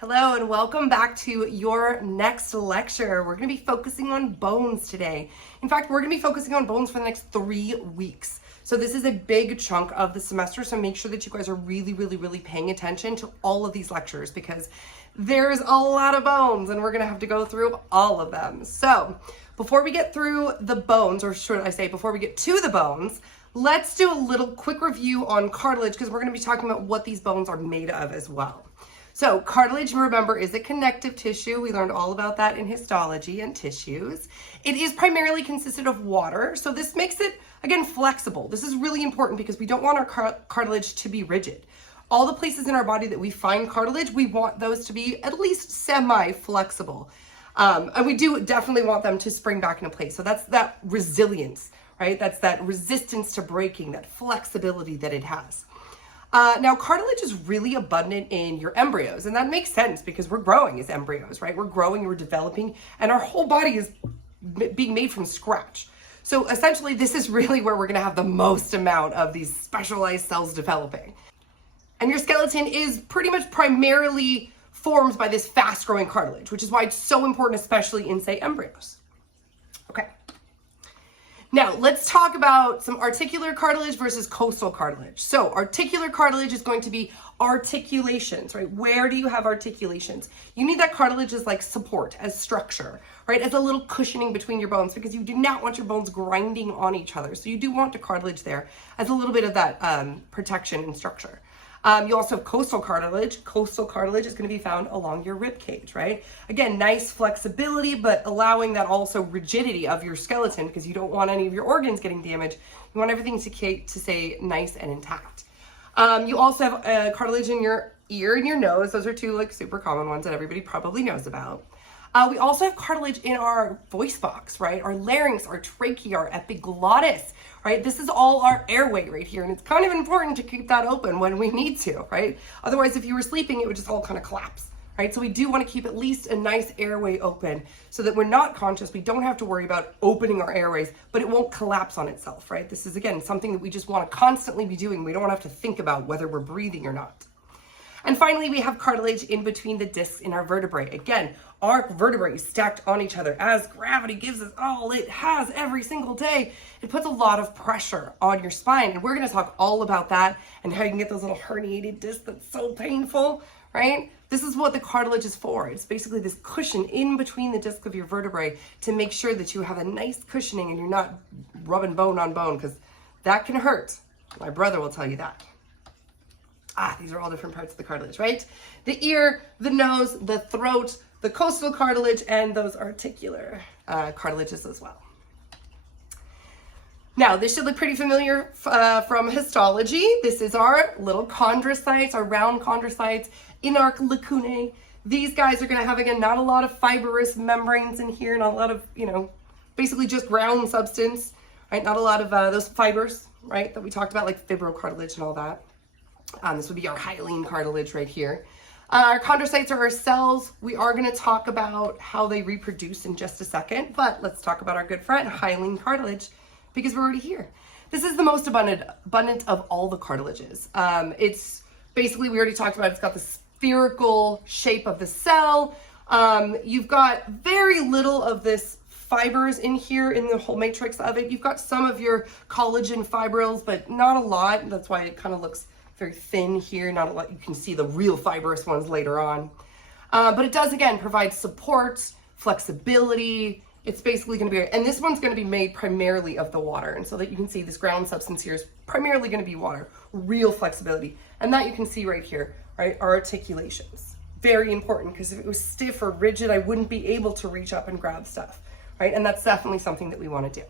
Hello and welcome back to your next lecture. We're going to be focusing on bones today. In fact, we're going to be focusing on bones for the next 3 weeks. So this is a big chunk of the semester, so make sure that you guys are really paying attention to all of these lectures because there's a lot of bones and we're going to have to go through all of them. So before we get through the bones, or should I say before we get to the bones, let's do a little quick review on cartilage because we're going to be talking about what these bones are made of as well. So cartilage, remember, is a connective tissue. We learned all about that in histology and tissues. It is primarily consisted of water, so this makes it, again, flexible. This is really important because we don't want our cartilage to be rigid. All the places in our body that we find cartilage, we want those to be at least semi-flexible. And we do definitely want them to spring back into place. So that's that resilience, right? That's that resistance to breaking, that flexibility that it has. Now, cartilage is really abundant in your embryos, and that makes sense because we're growing as embryos, right? We're growing, we're developing, and our whole body is being made from scratch. So essentially, this is really where we're going to have the most amount of these specialized cells developing. And your skeleton is pretty much primarily formed by this fast-growing cartilage, which is why it's so important, especially in, say, embryos. Okay. Now, let's talk about some articular cartilage versus costal cartilage. So articular cartilage is going to be articulations, right? Where do you have articulations? You need that cartilage as like support, as structure, right? As a little cushioning between your bones because you do not want your bones grinding on each other. So you do want the cartilage there as a little bit of that protection and structure. You also have costal cartilage. Costal cartilage is going to be found along your rib cage, right? Again, nice flexibility, but allowing that also rigidity of your skeleton because you don't want any of your organs getting damaged. You want everything to stay nice and intact. You also have cartilage in your ear and your nose. Those are two like super common ones that everybody probably knows about. We also have cartilage in our voice box, right? Our larynx, our trachea, our epiglottis, right? This is all our airway right here. And it's kind of important to keep that open when we need to, right? Otherwise, if you were sleeping, it would just all kind of collapse, right? So we do want to keep at least a nice airway open so that we're not conscious. We don't have to worry about opening our airways, but it won't collapse on itself, right? This is, again, something that we just want to constantly be doing. We don't want to have to think about whether we're breathing or not. And finally, we have cartilage in between the discs in our vertebrae. Again, our vertebrae is stacked on each other as gravity gives us all it has every single day. It puts a lot of pressure on your spine. And we're going to talk all about that and how you can get those little herniated discs that's so painful, right? This is what the cartilage is for. It's basically this cushion in between the disc of your vertebrae to make sure that you have a nice cushioning and you're not rubbing bone on bone because that can hurt. My brother will tell you that. These are all different parts of the cartilage, right? The ear, the nose, the throat, the costal cartilage, and those articular cartilages as well. Now, this should look pretty familiar from histology. This is our little chondrocytes, our round chondrocytes in our lacunae. These guys are going to have, again, not a lot of fibrous membranes in here, not a lot of, basically just round substance, right? Not a lot of those fibers, right, that we talked about, like fibrocartilage and all that. This would be our hyaline cartilage right here. Our chondrocytes are our cells. We are going to talk about how they reproduce in just a second, but let's talk about our good friend, hyaline cartilage, because we're already here. This is the most abundant of all the cartilages. It's basically, we already talked about, it's got the spherical shape of the cell. You've got very little of this fibers in here in the whole matrix of it. You've got some of your collagen fibrils, but not a lot. That's why it kind of looks very thin here, not a lot. You can see the real fibrous ones later on. But it does, again, provide support, flexibility. It's basically going to be, and this one's going to be made primarily of the water. And so that you can see this ground substance here is primarily going to be water, real flexibility. And that you can see right here, right, our articulations. Very important because if it was stiff or rigid, I wouldn't be able to reach up and grab stuff, right? And that's definitely something that we want to do.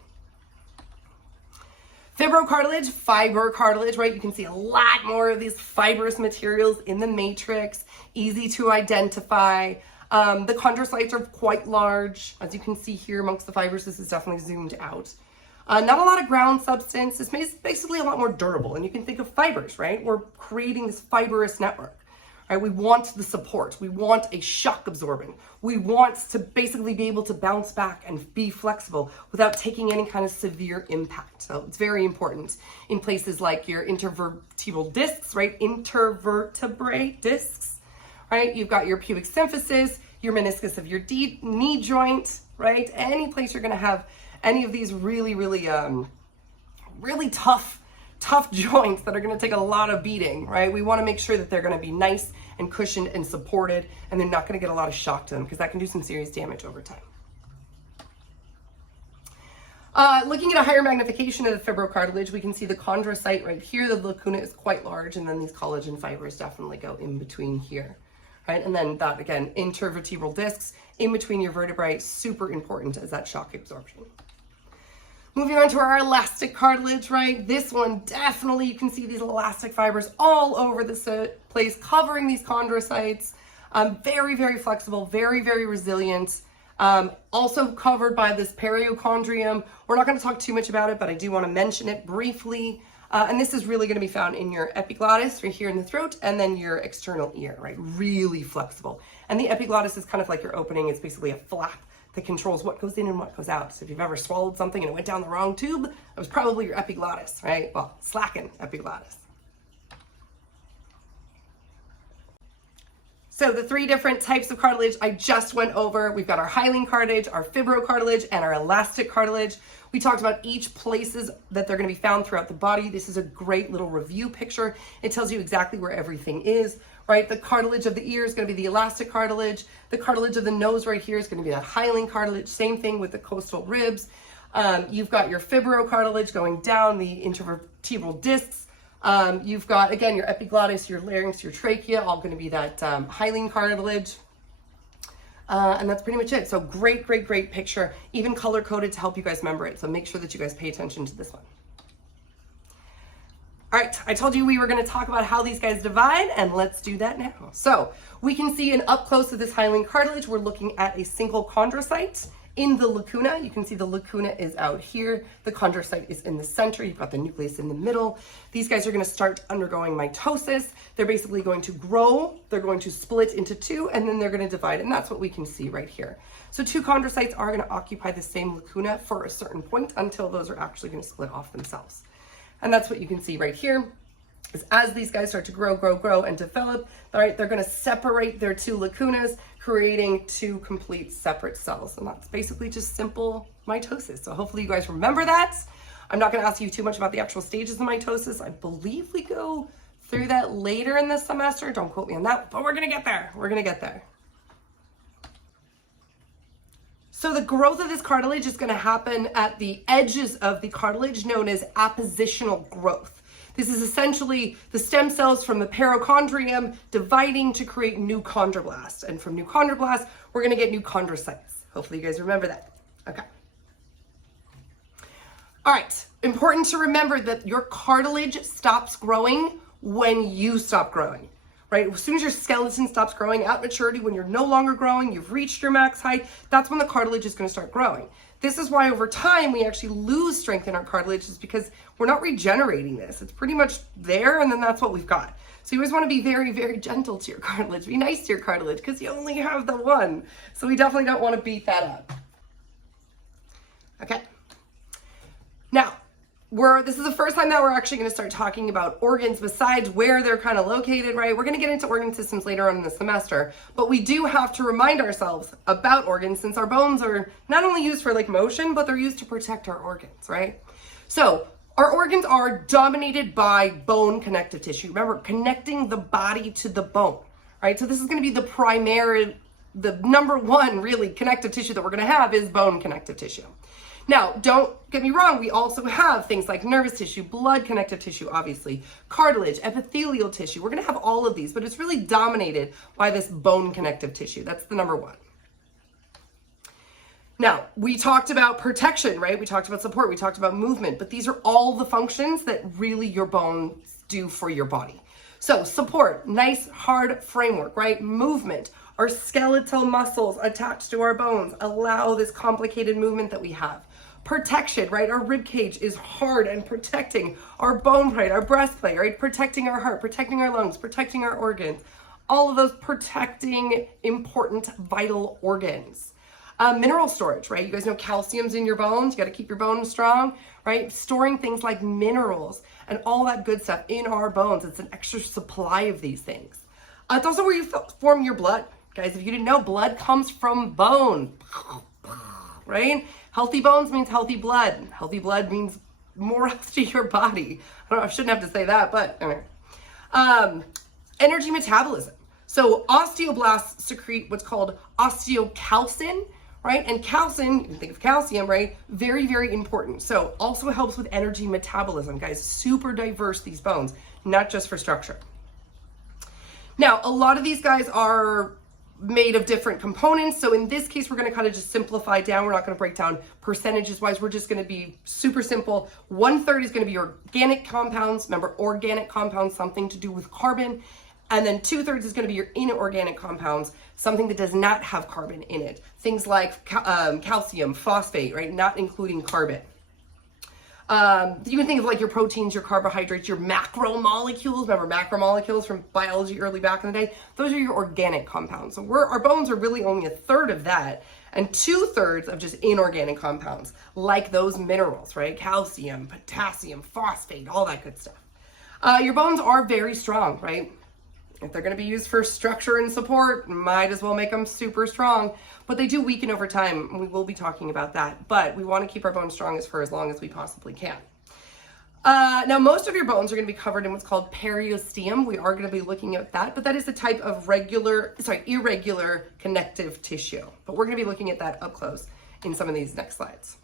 Fibrocartilage, fiber cartilage, right? You can see a lot more of these fibrous materials in the matrix, easy to identify. The chondrocytes are quite large. As you can see here amongst the fibers, this is definitely zoomed out. Not a lot of ground substance. This is basically a lot more durable. And you can think of fibers, right? We're creating this fibrous network. Right? We want the support. We want a shock absorbent. We want to basically be able to bounce back and be flexible without taking any kind of severe impact. So it's very important in places like your intervertebral discs, right? Intervertebrae discs, right? You've got your pubic symphysis, your meniscus of your knee joint, right? Any place you're gonna have any of these really, really, really tough joints that are gonna take a lot of beating, right? We wanna make sure that they're gonna be nice and cushioned and supported, and they're not gonna get a lot of shock to them, because that can do some serious damage over time. Looking at a higher magnification of the fibrocartilage, we can see the chondrocyte right here. The lacuna is quite large, and then these collagen fibers definitely go in between here, right? And then that, again, intervertebral discs in between your vertebrae, super important as that shock absorption. Moving on to our elastic cartilage, right? This one, definitely, you can see these elastic fibers all over the place, covering these chondrocytes. Very, very flexible, very, very resilient. Also covered by this periochondrium. We're not going to talk too much about it, but I do want to mention it briefly. And this is really going to be found in your epiglottis right here in the throat, and then your external ear, right? Really flexible. And the epiglottis is kind of like your opening. It's basically a flap that controls what goes in and what goes out. So if you've ever swallowed something and it went down the wrong tube, it was probably your epiglottis, right? Well, slacking epiglottis. So the three different types of cartilage I just went over. We've got our hyaline cartilage, our fibrocartilage, and our elastic cartilage. We talked about each places that they're going to be found throughout the body. This is a great little review picture. It tells you exactly where everything is, right? The cartilage of the ear is going to be the elastic cartilage. The cartilage of the nose right here is going to be the hyaline cartilage. Same thing with the costal ribs. You've got your fibrocartilage going down the intervertebral discs. You've got, again, your epiglottis, your larynx, your trachea, all going to be that hyaline cartilage. And that's pretty much it. So great, great, great picture, even color coded to help you guys remember it. So make sure that you guys pay attention to this one. All right, I told you we were going to talk about how these guys divide, and let's do that now. So we can see an up close of this hyaline cartilage. We're looking at a single chondrocyte in the lacuna. You can see the lacuna is out here. The chondrocyte is in the center. You've got the nucleus in the middle. These guys are going to start undergoing mitosis. They're basically going to grow. They're going to split into two, and then they're going to divide. And that's what we can see right here. So two chondrocytes are going to occupy the same lacuna for a certain point until those are actually going to split off themselves. And that's what you can see right here. Is as these guys start to grow and develop, all right, they're going to separate their two lacunas, creating two complete separate cells. And that's basically just simple mitosis. So hopefully you guys remember that. I'm not going to ask you too much about the actual stages of mitosis. I believe we go through that later in the semester. Don't quote me on that, but we're going to get there. We're going to get there. So the growth of this cartilage is going to happen at the edges of the cartilage, known as appositional growth. This is essentially the stem cells from the perichondrium dividing to create new chondroblasts. And from new chondroblasts, we're going to get new chondrocytes. Hopefully you guys remember that. Okay. All right. Important to remember that your cartilage stops growing when you stop growing. Right? As soon as your skeleton stops growing at maturity, when you're no longer growing, you've reached your max height, that's when the cartilage is going to start growing. This is why over time we actually lose strength in our cartilage, is because we're not regenerating this. It's pretty much there, and then that's what we've got. So you always want to be very, very gentle to your cartilage. Be nice to your cartilage, because you only have the one. So we definitely don't want to beat that up. Okay. Now, this is the first time that we're actually going to start talking about organs besides where they're kind of located, right? We're going to get into organ systems later on in the semester, but we do have to remind ourselves about organs, since our bones are not only used for like motion, but they're used to protect our organs, right? So our organs are dominated by bone connective tissue. Remember, connecting the body to the bone, right? So this is going to be the number one really connective tissue that we're going to have is bone connective tissue. Now, don't get me wrong, we also have things like nervous tissue, blood connective tissue, obviously, cartilage, epithelial tissue. We're going to have all of these, but it's really dominated by this bone connective tissue. That's the number one. Now, we talked about protection, right? We talked about support, we talked about movement, but these are all the functions that really your bones do for your body. So support, nice hard framework, right? Movement, our skeletal muscles attached to our bones allow this complicated movement that we have. Protection, right? Our rib cage is hard and protecting our bone plate, our breastplate, right? Protecting our heart, protecting our lungs, protecting our organs. All of those protecting important vital organs. Mineral storage, right? You guys know calcium's in your bones. You got to keep your bones strong, right? Storing things like minerals and all that good stuff in our bones. It's an extra supply of these things. It's also where you form your blood. Guys, if you didn't know, blood comes from bone, right? Healthy bones means healthy blood. Healthy blood means more health to your body. I don't know, I shouldn't have to say that, but anyway. Energy metabolism. So osteoblasts secrete what's called osteocalcin, right? And calcin, you can think of calcium, right? Very, very important. So also helps with energy metabolism. Guys, super diverse, these bones, not just for structure. Now, a lot of these guys are made of different components. So in this case, we're going to kind of just simplify down. We're not going to break down percentages wise. We're just going to be super simple. 1/3 is going to be organic compounds. Remember, organic compounds, something to do with carbon. And then 2/3 is going to be your inorganic compounds, something that does not have carbon in it. Things like calcium, phosphate, right? Not including carbon. You can think of like your proteins, your carbohydrates, your macromolecules. Remember macromolecules from biology early back in the day? Those are your organic compounds. So our bones are really only 1/3 of that, and 2/3 of just inorganic compounds, like those minerals, right? Calcium, potassium, phosphate, all that good stuff. Your bones are very strong, right? If they're going to be used for structure and support, might as well make them super strong. But they do weaken over time, and we will be talking about that. But we want to keep our bones strong for as long as we possibly can. Now, most of your bones are going to be covered in what's called periosteum. We are going to be looking at that, but that is a type of irregular connective tissue. But we're going to be looking at that up close in some of these next slides.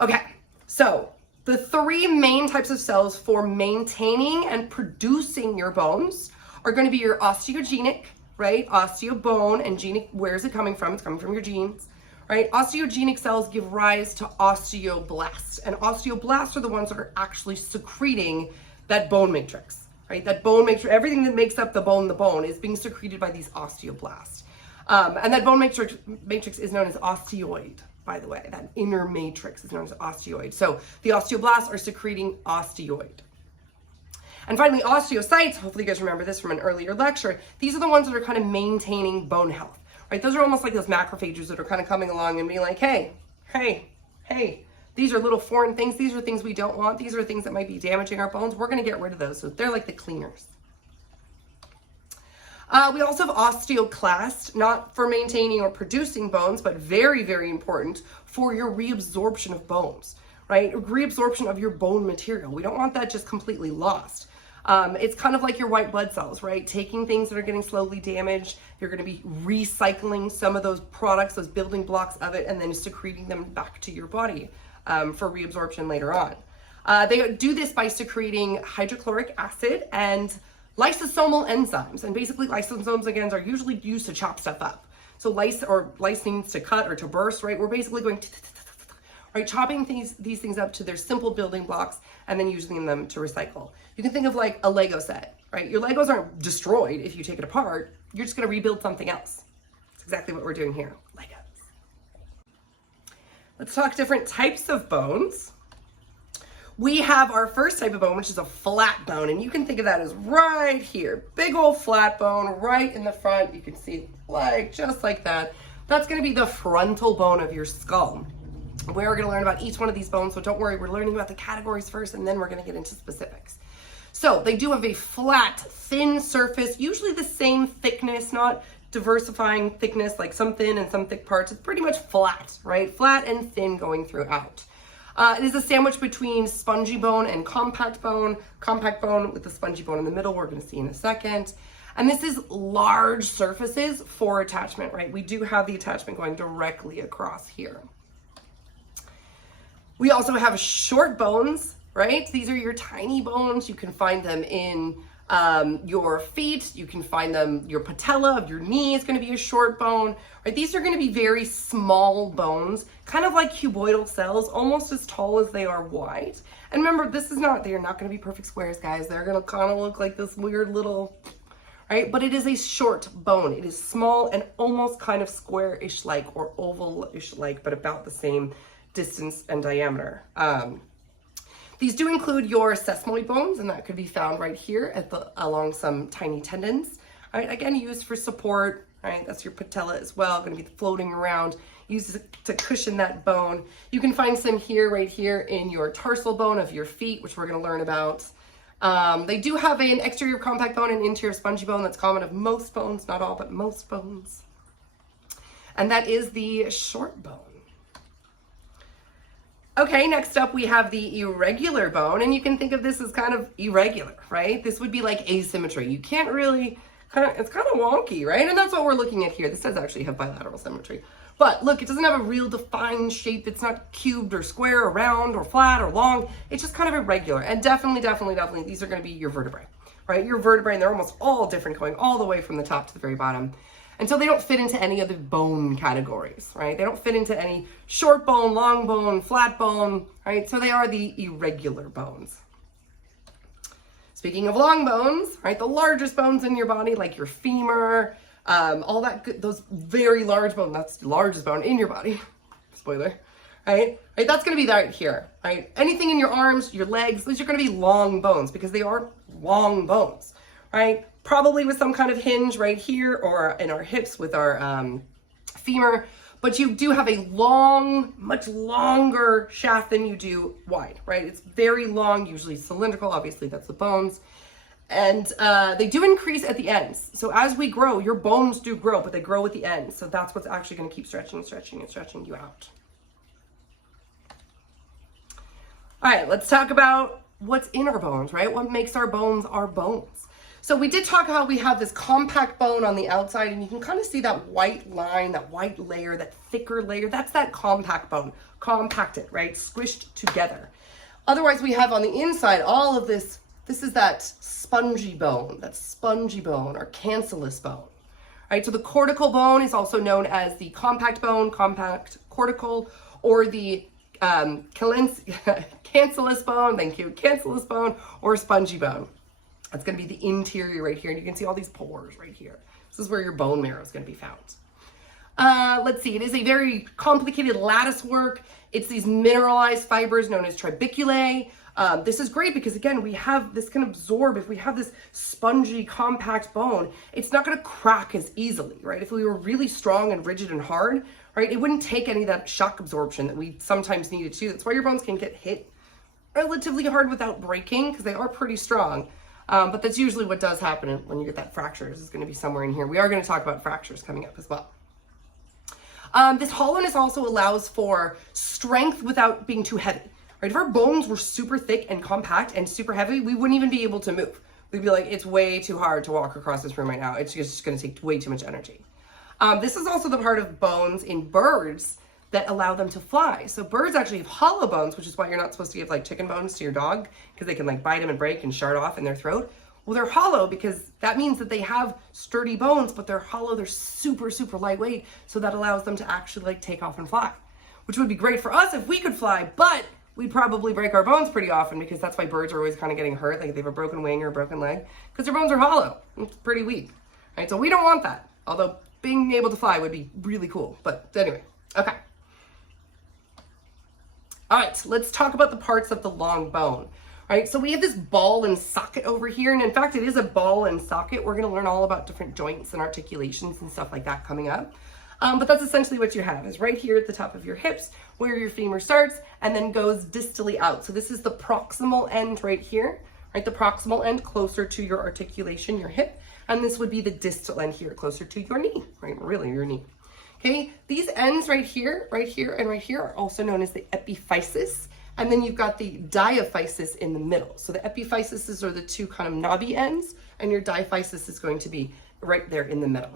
Okay, so the 3 main types of cells for maintaining and producing your bones are going to be your osteogenic, right? Osteobone, and genic, where is it coming from? It's coming from your genes, right? Osteogenic cells give rise to osteoblasts, and osteoblasts are the ones that are actually secreting that bone matrix, right? That bone matrix, everything that makes up the bone is being secreted by these osteoblasts. And that bone matrix is known as osteoid, by the way. That inner matrix is known as osteoid. So the osteoblasts are secreting osteoid. And finally, osteocytes, hopefully you guys remember this from an earlier lecture, these are the ones that are kind of maintaining bone health, right? Those are almost like those macrophages that are kind of coming along and being like, hey, these are little foreign things. These are things we don't want. These are things that might be damaging our bones. We're going to get rid of those. So they're like the cleaners. We also have osteoclast, not for maintaining or producing bones, but very, very important for your reabsorption of bones, right? Reabsorption of your bone material. We don't want that just completely lost. It's kind of like your white blood cells, right? Taking things that are getting slowly damaged, you're going to be recycling some of those products, those building blocks of it, and then secreting them back to your body for reabsorption later on. They do this by secreting hydrochloric acid and lysosomal enzymes. And basically lysosomes, again, are usually used to chop stuff up. So lyse means to cut or to burst, right? We're basically going right, chopping these things up to their simple building blocks and then using them to recycle. You can think of like a Lego set, right? Your Legos aren't destroyed if you take it apart. You're just going to rebuild something else. That's exactly what we're doing here. Legos. Let's talk different types of bones. We have our first type of bone, which is a flat bone, and you can think of that as right here. Big old flat bone right in the front. You can see like just like that. That's going to be the frontal bone of your skull. We're going to learn about each one of these bones, so don't worry, we're learning about the categories first, and then we're going to get into specifics. So they do have a flat, thin surface, usually the same thickness, not diversifying thickness like some thin and some thick parts. It's pretty much flat, right? Flat and thin going throughout. It is a sandwich between spongy bone and compact bone with the spongy bone in the middle, we're going to see in a second. And this is large surfaces for attachment, right? We do have the attachment going directly across here. We also have short bones, right? These are your tiny bones. You can find them in your feet. You can find them, your patella of your knee is going to be a short bone, right? These are going to be very small bones, kind of like cuboidal cells, almost as tall as they are wide. And remember, they are not going to be perfect squares, guys. They're going to kind of look like this weird little, right? But it is a short bone. It is small and almost kind of square-ish like or oval-ish like, but about the same distance and diameter. These do include your sesamoid bones, and that could be found right here along some tiny tendons. Right, again, used for support, right? That's your patella as well, going to be floating around, used to cushion that bone. You can find some here, right here in your tarsal bone of your feet, which we're going to learn about. They do have an exterior compact bone and interior spongy bone that's common of most bones, not all, but most bones. And that is the short bone. Okay, next up we have the irregular bone, and you can think of this as kind of irregular, right? This would be like asymmetry. You can't really, it's kind of wonky, right? And that's what we're looking at here. This does actually have bilateral symmetry. But look, it doesn't have a real defined shape. It's not cubed or square or round or flat or long. It's just kind of irregular. And definitely, these are going to be your vertebrae, right? Your vertebrae, and they're almost all different, going all the way from the top to the very bottom. And so they don't fit into any of the bone categories, right? They don't fit into any short bone, long bone, flat bone, right? So they are the irregular bones. Speaking of long bones, right? The largest bones in your body, like your femur, all that good, those very large bone, that's the largest bone in your body. Spoiler, right? That's going to be right here, right? Anything in your arms, your legs, those are going to be long bones because they are long bones, right? Probably with some kind of hinge right here or in our hips with our femur, but you do have a long, much longer shaft than you do wide, right? It's very long, usually cylindrical, obviously that's the bones. And they do increase at the ends. So as we grow, your bones do grow, but they grow at the ends. So that's what's actually going to keep stretching you out. All right, let's talk about what's in our bones, right? What makes our bones our bones? So we did talk how we have this compact bone on the outside, and you can kind of see that white line, that white layer, that thicker layer. That's that compact bone, compacted, right? Squished together. Otherwise, we have on the inside all of this. This is that spongy bone or cancellous bone, right? So the cortical bone is also known as the compact bone, compact cortical, or the cancellous bone, cancellous bone, or spongy bone. That's going to be the interior right here, and you can see all these pores right here. This is where your bone marrow is going to be found. Let's see, it is a very complicated lattice work. It's these mineralized fibers known as trabeculae. This is great because, again, we have this can absorb. If we have this spongy, compact bone, it's not going to crack as easily, right? If we were really strong and rigid and hard, right, it wouldn't take any of that shock absorption that we sometimes needed to. That's why your bones can get hit relatively hard without breaking because they are pretty strong. But that's usually what does happen when you get that fractures. Is going to be somewhere in here. We are going to talk about fractures coming up as well. This hollowness also allows for strength without being too heavy. Right? If our bones were super thick and compact and super heavy, we wouldn't even be able to move. We'd be like, it's way too hard to walk across this room right now. It's just going to take way too much energy. This is also the part of bones in birds that allow them to fly. So birds actually have hollow bones, which is why you're not supposed to give like chicken bones to your dog because they can like bite them and break and shard off in their throat. Well, they're hollow because that means that they have sturdy bones, but they're hollow. They're super, super lightweight. So that allows them to actually like take off and fly, which would be great for us if we could fly, but we'd probably break our bones pretty often because that's why birds are always kind of getting hurt. Like if they have a broken wing or a broken leg because their bones are hollow. It's pretty weak, right? So we don't want that. Although being able to fly would be really cool. But anyway, okay. All right, let's talk about the parts of the long bone. All right, so we have this ball and socket over here, and in fact, it is a ball and socket. We're gonna learn all about different joints and articulations and stuff like that coming up. But that's essentially what you have, is right here at the top of your hips, where your femur starts and then goes distally out. So this is the proximal end right here, right? The proximal end closer to your articulation, your hip, and this would be the distal end here, closer to your knee, right? Really, your knee. Okay, these ends right here, and right here are also known as the epiphysis. And then you've got the diaphysis in the middle. So the epiphyses are the two kind of knobby ends, and your diaphysis is going to be right there in the middle.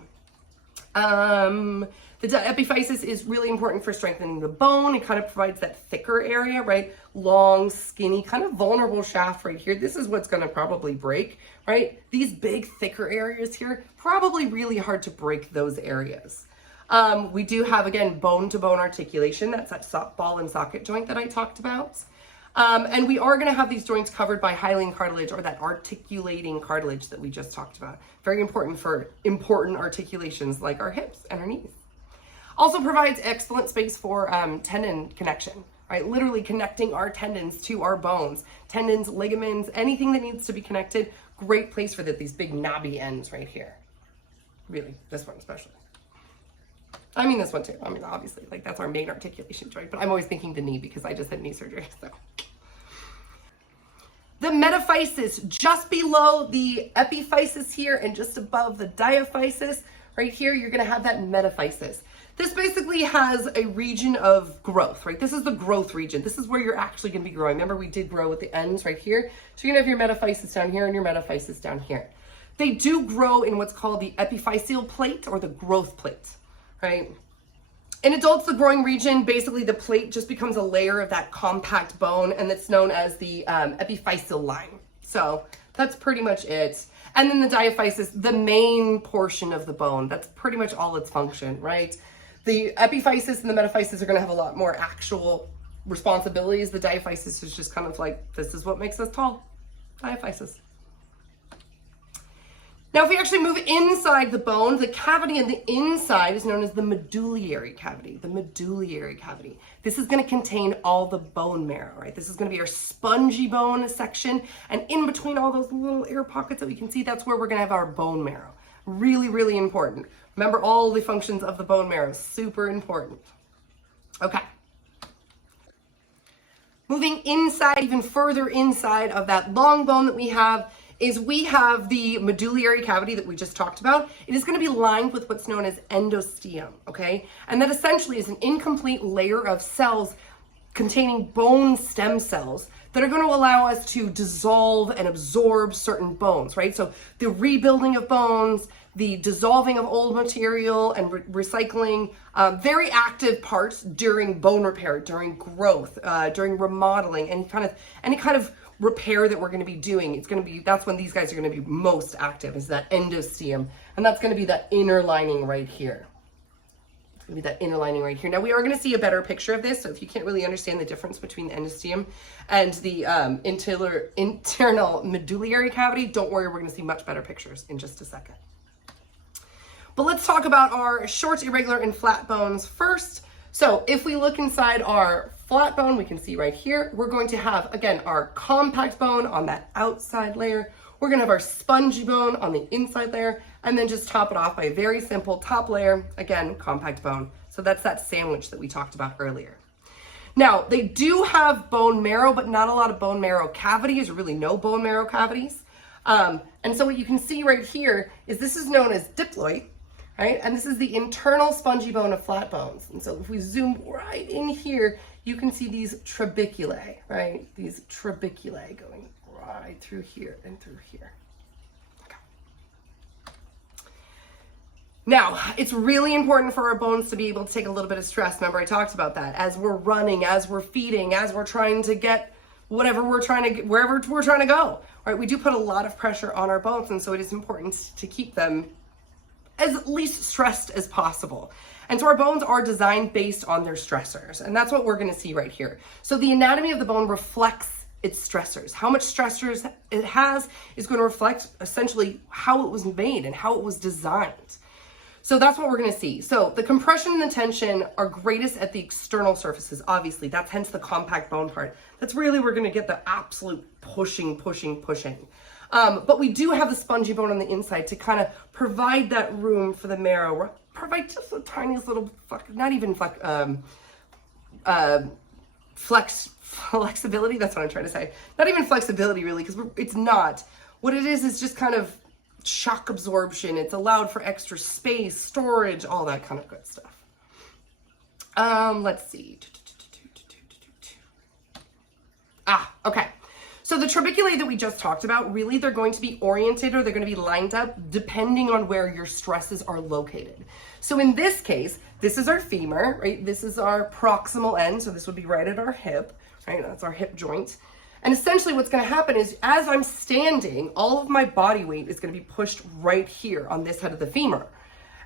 The epiphysis is really important for strengthening the bone. It kind of provides that thicker area, right? Long, skinny, kind of vulnerable shaft right here. This is what's going to probably break, right? These big, thicker areas here, probably really hard to break those areas. We do have, again, bone-to-bone articulation. That's that ball and socket joint that I talked about. And we are going to have these joints covered by hyaline cartilage, or that articulating cartilage that we just talked about. Very important for important articulations like our hips and our knees. Also provides excellent space for tendon connection, right? Literally connecting our tendons to our bones. Tendons, ligaments, anything that needs to be connected. Great place for that, these big knobby ends right here. Really, this one especially. I mean this one too. I mean, obviously, like that's our main articulation joint, but I'm always thinking the knee because I just had knee surgery, so. The metaphysis, just below the epiphysis here and just above the diaphysis, right here, you're gonna have that metaphysis. This basically has a region of growth, right? This is the growth region. This is where you're actually gonna be growing. Remember, we did grow at the ends right here. So you're gonna have your metaphysis down here and your metaphysis down here. They do grow in what's called the epiphyseal plate or the growth plate, right? In adults, the growing region, basically the plate just becomes a layer of that compact bone, and it's known as the epiphyseal line. So that's pretty much it. And then the diaphysis, the main portion of the bone, that's pretty much all its function, right? The epiphysis and the metaphysis are going to have a lot more actual responsibilities. The diaphysis is just kind of like, this is what makes us tall. Diaphysis. Now, if we actually move inside the bone, the cavity in the inside is known as the medullary cavity. The medullary cavity. This is going to contain all the bone marrow, right? This is going to be our spongy bone section. And in between all those little air pockets that we can see, that's where we're going to have our bone marrow. Really, really important. Remember all the functions of the bone marrow. Super important. Okay. Moving inside, even further inside of that long bone that we have the medullary cavity that we just talked about. It is going to be lined with what's known as endosteum, okay? And that essentially is an incomplete layer of cells containing bone stem cells that are going to allow us to dissolve and absorb certain bones, right? So the rebuilding of bones, the dissolving of old material and recycling, very active parts during bone repair, during growth, during remodeling, any kind of repair that we're going to be doing. That's when these guys are going to be most active, is that endosteum. And that's going to be that inner lining right here. It's going to be that inner lining right here. Now we are going to see a better picture of this. So if you can't really understand the difference between the endosteum and the internal medullary cavity, don't worry, we're going to see much better pictures in just a second. But let's talk about our short, irregular, and flat bones first. So if we look inside our flat bone, we can see right here, we're going to have, again, our compact bone on that outside layer. We're going to have our spongy bone on the inside layer, and then just top it off by a very simple top layer, again, compact bone. So that's that sandwich that we talked about earlier. Now, they do have bone marrow, but not a lot of bone marrow cavities, or really no bone marrow cavities. And so what you can see right here is this is known as diploid, right? And this is the internal spongy bone of flat bones. And so if we zoom right in here, you can see these trabeculae, right? These trabeculae going right through here and through here. Okay. Now, it's really important for our bones to be able to take a little bit of stress. Remember, I talked about that. As we're running, as we're feeding, as we're trying to get whatever we're trying to get, wherever we're trying to go, right? We do put a lot of pressure on our bones, and so it is important to keep them as least stressed as possible. And so our bones are designed based on their stressors. And that's what we're going to see right here. So the anatomy of the bone reflects its stressors. How much stressors it has is going to reflect essentially how it was made and how it was designed. So that's what we're going to see. So the compression and the tension are greatest at the external surfaces, obviously. That's hence the compact bone part. That's really, we're going to get the absolute pushing. But we do have the spongy bone on the inside to kind of provide that room for the marrow, provide just the tiniest little, flexibility. That's what I'm trying to say. Not even flexibility really, because it's not. What it is just kind of shock absorption. It's allowed for extra space, storage, all that kind of good stuff. Let's see. Okay. So the trabeculae that we just talked about, really they're going to be oriented, or they're going to be lined up depending on where your stresses are located. So in this case, this is our femur, right? This is our proximal end. So this would be right at our hip, right? That's our hip joint. And essentially what's going to happen is as I'm standing, all of my body weight is going to be pushed right here on this head of the femur.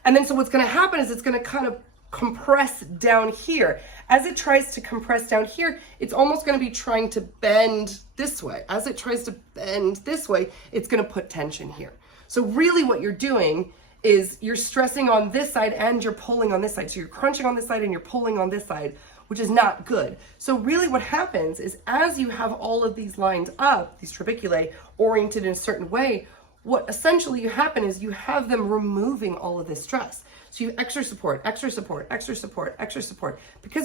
And then so what's going to happen is it's going to kind of compress down here. As it tries to compress down here, it's almost going to be trying to bend this way. As it tries to bend this way, it's going to put tension here. So really what you're doing is you're stressing on this side and you're pulling on this side. So you're crunching on this side and you're pulling on this side, which is not good. So really what happens is as you have all of these lined up, these trabeculae oriented in a certain way, what essentially you happen is you have them removing all of this stress. So you have extra support. Because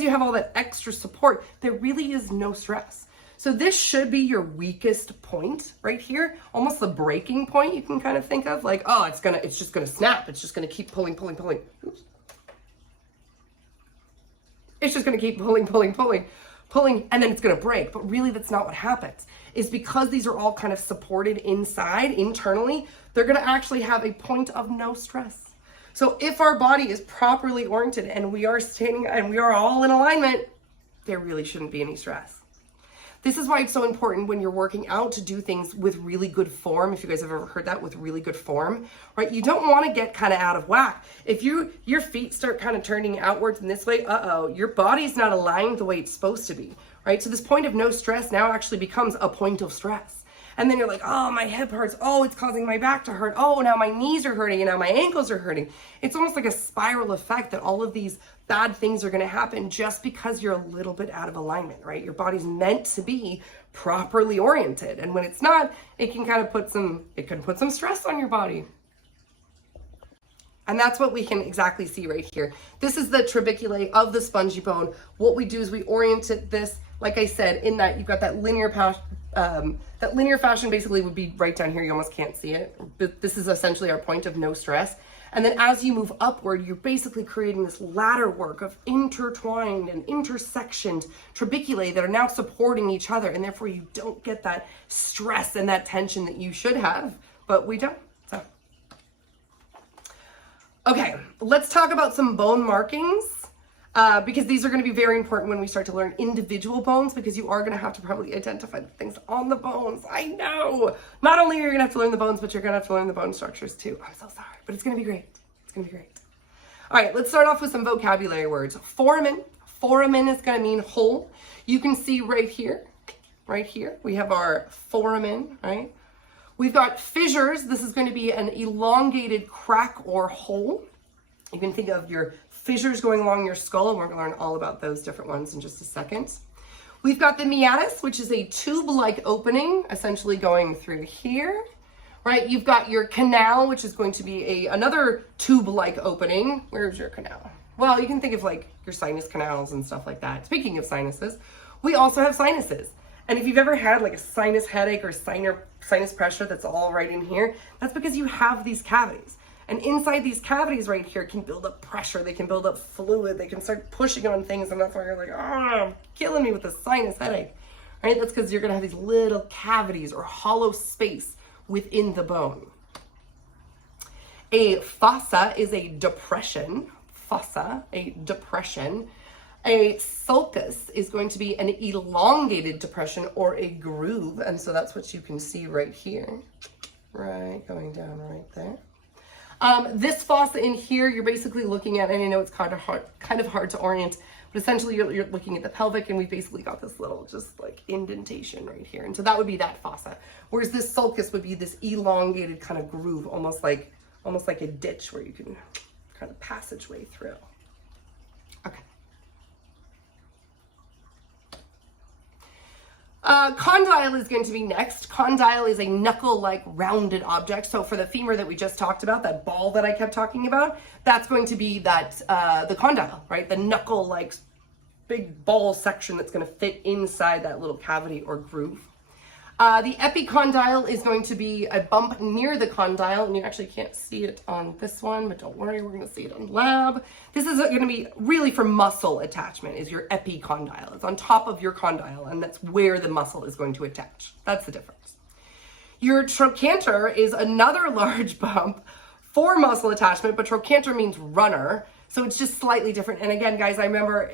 you have all that extra support, there really is no stress. So this should be your weakest point right here, almost the breaking point you can kind of think of, like, oh, it's just gonna snap. It's just gonna keep pulling. Oops. It's just gonna keep pulling, and then it's gonna break. But really, that's not what happens. Is because these are all kind of supported inside, internally, they're gonna actually have a point of no stress. So if our body is properly oriented and we are standing and we are all in alignment, there really shouldn't be any stress. This is why it's so important when you're working out to do things with really good form. If you guys have ever heard that, with really good form, right? You don't want to get kind of out of whack. If your feet start kind of turning outwards in this way, your body's not aligned the way it's supposed to be, right? So this point of no stress now actually becomes a point of stress. And then you're like, oh, my hip hurts. Oh, it's causing my back to hurt. Oh, now my knees are hurting and now my ankles are hurting. It's almost like a spiral effect that all of these bad things are going to happen just because you're a little bit out of alignment, right? Your body's meant to be properly oriented. And when it's not, it can kind of put some stress on your body. And that's what we can exactly see right here. This is the trabeculae of the spongy bone. What we do is we orient this, like I said, in that you've got that linear fashion basically would be right down here. You almost can't see it, but this is essentially our point of no stress. And then as you move upward, you're basically creating this ladder work of intertwined and intersectioned trabeculae that are now supporting each other. And therefore you don't get that stress and that tension that you should have, but we don't. So, okay, let's talk about some bone markings. Because these are going to be very important when we start to learn individual bones, because you are going to have to probably identify the things on the bones. I know. Not only are you going to have to learn the bones, but you're going to have to learn the bone structures too. I'm so sorry, but it's going to be great. It's going to be great. All right, let's start off with some vocabulary words. Foramen. Foramen is going to mean hole. You can see right here, we have our foramen, right? We've got fissures. This is going to be an elongated crack or hole. You can think of your fissures going along your skull, and we're going to learn all about those different ones in just a second. We've got the meatus, which is a tube-like opening, essentially going through here, right? You've got your canal, which is going to be another tube-like opening. Where's your canal? Well, you can think of like your sinus canals and stuff like that. Speaking of sinuses, we also have sinuses. And if you've ever had like a sinus headache or sinus pressure that's all right in here, that's because you have these cavities. And inside these cavities right here can build up pressure, they can build up fluid, they can start pushing on things, and that's why you're like, oh, killing me with a sinus headache, right? That's because you're gonna have these little cavities or hollow space within the bone. A fossa is a depression, a depression. A sulcus is going to be an elongated depression or a groove, and so that's what you can see right here, right, going down right there. This fossa in here, you're basically looking at, and I know it's kind of hard to orient, but essentially you're looking at the pelvic, and we basically got this little just like indentation right here. And so that would be that fossa. Whereas this sulcus would be this elongated kind of groove, almost like a ditch where you can kind of passageway through. Okay. Condyle is going to be next. Condyle is a knuckle-like rounded object. So for the femur that we just talked about, that ball that I kept talking about, that's going to be that the condyle, right? The knuckle-like big ball section that's going to fit inside that little cavity or groove. The epicondyle is going to be a bump near the condyle, and you actually can't see it on this one, but don't worry, we're going to see it on lab. This is going to be really for muscle attachment, is your epicondyle. It's on top of your condyle, and that's where the muscle is going to attach. That's the difference. Your trochanter is another large bump for muscle attachment, but trochanter means runner, so it's just slightly different. And again, guys, I remember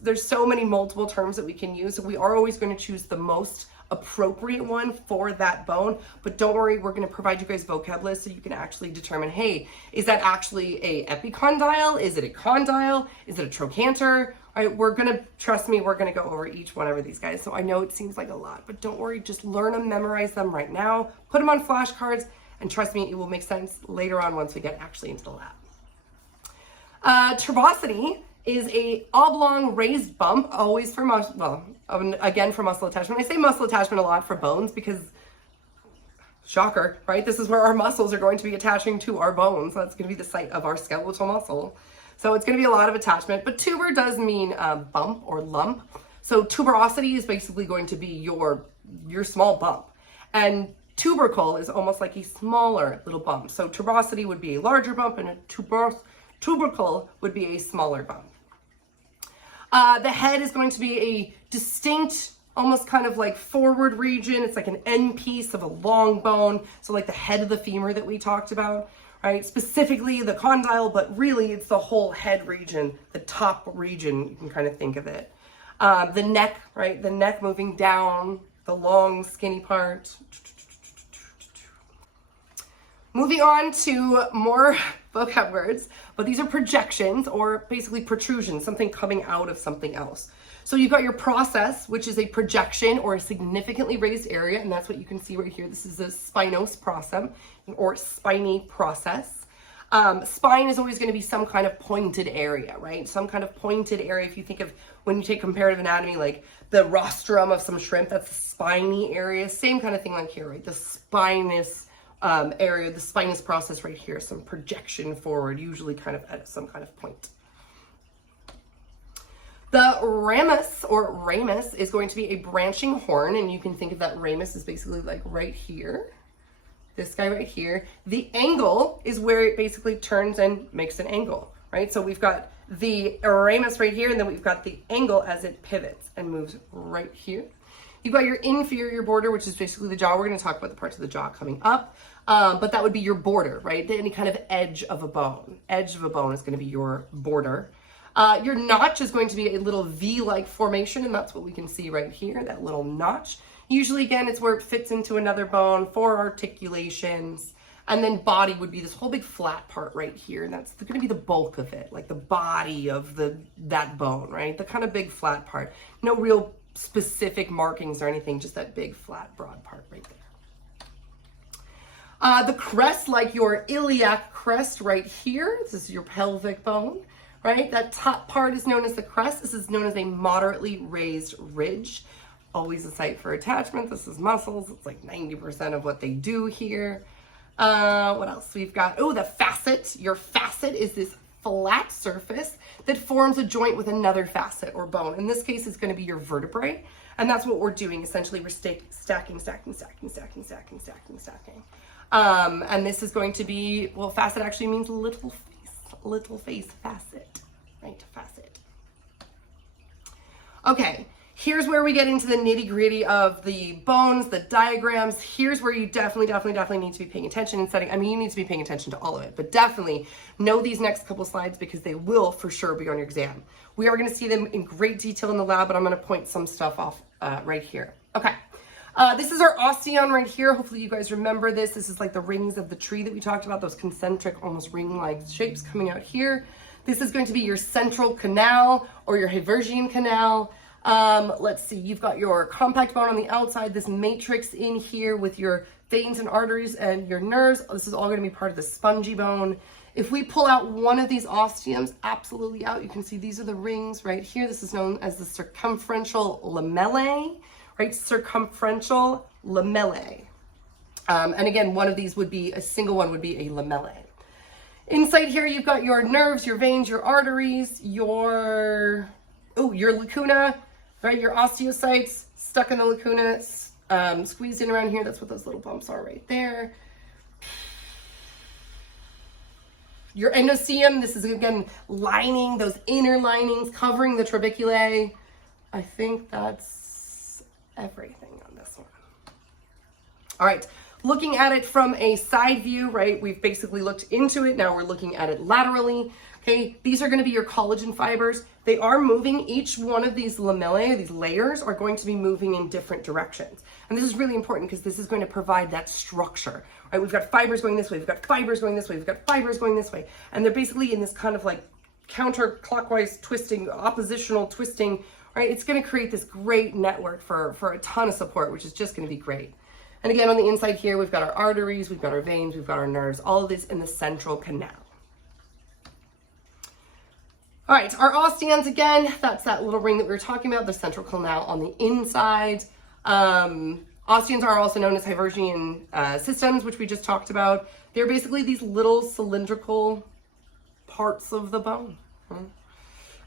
there's so many multiple terms that we can use, so we are always going to choose the most appropriate one for that bone. But don't worry, we're going to provide you guys vocab lists so you can actually determine, hey, is that actually a epicondyle? Is it a condyle? Is it a trochanter? All right, trust me, we're going to go over each one of these guys. So I know it seems like a lot, but don't worry, just learn them, memorize them right now, put them on flashcards, and trust me, it will make sense later on once we get actually into the lab. Turbosity is a oblong raised bump, always for again for muscle attachment. I say muscle attachment a lot for bones because, shocker, right? This is where our muscles are going to be attaching to our bones. That's going to be the site of our skeletal muscle. So it's going to be a lot of attachment, but tuber does mean bump or lump. So tuberosity is basically going to be your small bump. And tubercle is almost like a smaller little bump. So tuberosity would be a larger bump, and a tubercle would be a smaller bump. The head is going to be a distinct, almost kind of like forward region. It's like an end piece of a long bone. So like the head of the femur that we talked about, right? Specifically the condyle, but really it's the whole head region, the top region, you can kind of think of it. The neck, right? The neck moving down, the long skinny part. Moving on to more vocab words, but these are projections or basically protrusions, something coming out of something else. So you've got your process, which is a projection or a significantly raised area, and that's what you can see right here. This is a spinos process or spiny process. Spine is always going to be some kind of pointed area, right? Some kind of pointed area. If you think of when you take comparative anatomy, like the rostrum of some shrimp, that's the spiny area. Same kind of thing like here, right? The spinous area, the spinous process right here, some projection forward, usually kind of at some kind of point. The ramus or ramus is going to be a branching horn, and you can think of that ramus as basically like right here, this guy right here. The angle is where it basically turns and makes an angle, right? So we've got the ramus right here, and then we've got the angle as it pivots and moves right here. You've got your inferior border, which is basically the jaw. We're going to talk about the parts of the jaw coming up, but that would be your border, right? Any kind of edge of a bone. Edge of a bone is going to be your border. Your notch is going to be a little V-like formation, and that's what we can see right here, that little notch. Usually, again, it's where it fits into another bone for articulations. And then body would be this whole big flat part right here, and that's going to be the bulk of it, like the body of that bone, right? The kind of big flat part. No real specific markings or anything, just that big flat broad part right there. The crest, like your iliac crest right here, this is your pelvic bone, right? That top part is known as the crest. This is known as a moderately raised ridge. Always a site for attachment. This is muscles. It's like 90% of what they do here. What else we've got? Oh, the facet. Your facet is this flat surface that forms a joint with another facet or bone. In this case, it's going to be your vertebrae. And that's what we're doing. Essentially, we're stacking. And this is going to be, well, facet actually means little face facet, right? Facet. Okay. Here's where we get into the nitty gritty of the bones, the diagrams. Here's where you definitely need to be paying attention and setting. I mean, you need to be paying attention to all of it, but definitely know these next couple slides because they will for sure be on your exam. We are going to see them in great detail in the lab, but I'm going to point some stuff off right here. Okay. This is our osteon right here. Hopefully you guys remember this. This is like the rings of the tree that we talked about, those concentric, almost ring-like shapes coming out here. This is going to be your central canal or your Haversian canal. Let's see, you've got your compact bone on the outside, this matrix in here with your veins and arteries and your nerves. This is all going to be part of the spongy bone. If we pull out one of these osteums absolutely out, you can see these are the rings right here. This is known as the circumferential lamellae, right? Circumferential lamellae. And again, one of these would be, a single one would be a lamellae. Inside here, you've got your nerves, your veins, your arteries, your lacuna, right? Your osteocytes stuck in the lacuna, squeezed in around here. That's what those little bumps are right there. Your endoceum, this is again lining, those inner linings, covering the trabeculae. I think that's everything on this one. All right, looking at it from a side view, right? We've basically looked into it. Now we're looking at it laterally. Okay, these are going to be your collagen fibers. They are moving. Each one of these lamellae, these layers, are going to be moving in different directions. And this is really important because this is going to provide that structure, right? We've got fibers going this way, we've got fibers going this way, we've got fibers going this way. And they're basically in this kind of like counterclockwise twisting, oppositional twisting, right? It's going to create this great network for a ton of support, which is just going to be great. And again, on the inside here, we've got our arteries, we've got our veins, we've got our nerves, all of this in the central canal. All right, our osteons, again, that's that little ring that we were talking about, the central canal on the inside. Osteons are also known as Haversian systems, which we just talked about. They're basically these little cylindrical parts of the bone.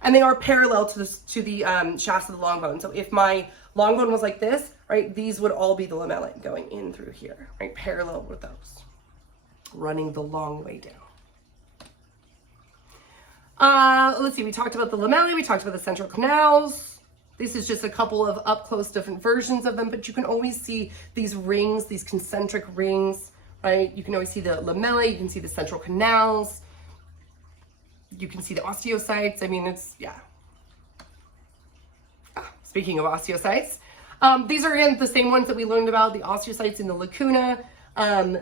and they are parallel to the shafts of the long bone. So if my long bone was like this, right, these would all be the lamellae going in through here, right, parallel with those, running the long way down. Let's see, we talked about the lamellae, we talked about the central canals. This is just a couple of up close different versions of them, but you can always see these rings, these concentric rings, right? You can always see the lamellae, you can see the central canals, you can see the osteocytes. I mean, it's, yeah. Speaking of osteocytes, these are again the same ones that we learned about, the osteocytes in the lacuna.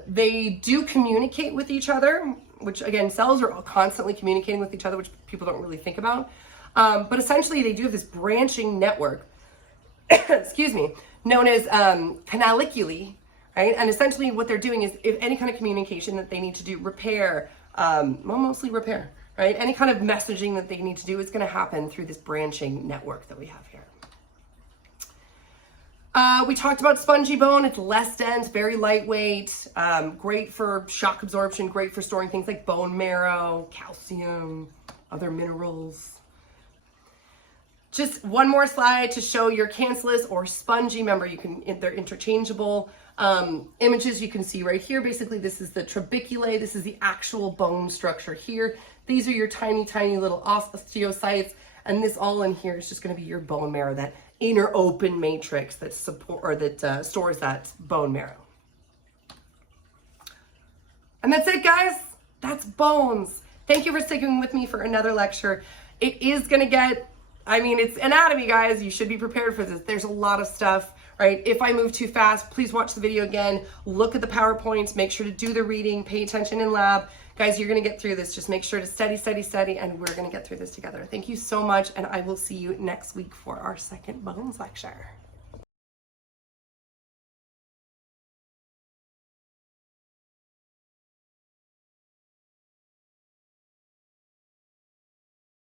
They do communicate with each other, which again, cells are all constantly communicating with each other, which people don't really think about. But essentially they do have this branching network, excuse me, known as canaliculi, right? And essentially what they're doing is if any kind of communication that they need to do, repair, well, mostly repair, right? Any kind of messaging that they need to do is going to happen through this branching network that we have here. We talked about spongy bone. It's less dense, very lightweight, great for shock absorption, great for storing things like bone marrow, calcium, other minerals. Just one more slide to show your cancellous or spongy. Remember, they're interchangeable. Images you can see right here. Basically, this is the trabeculae. This is the actual bone structure here. These are your tiny, tiny little osteocytes. And this all in here is just going to be your bone marrow, that inner open matrix that stores that bone marrow. And that's it, guys. That's bones. Thank you for sticking with me for another lecture. It is going to get, I mean, it's anatomy, guys. You should be prepared for this. There's a lot of stuff, right? If I move too fast, please watch the video again. Look at the PowerPoints. Make sure to do the reading. Pay attention in lab. Guys, you're going to get through this. Just make sure to study, study, study, and we're going to get through this together. Thank you so much, and I will see you next week for our second bones lecture.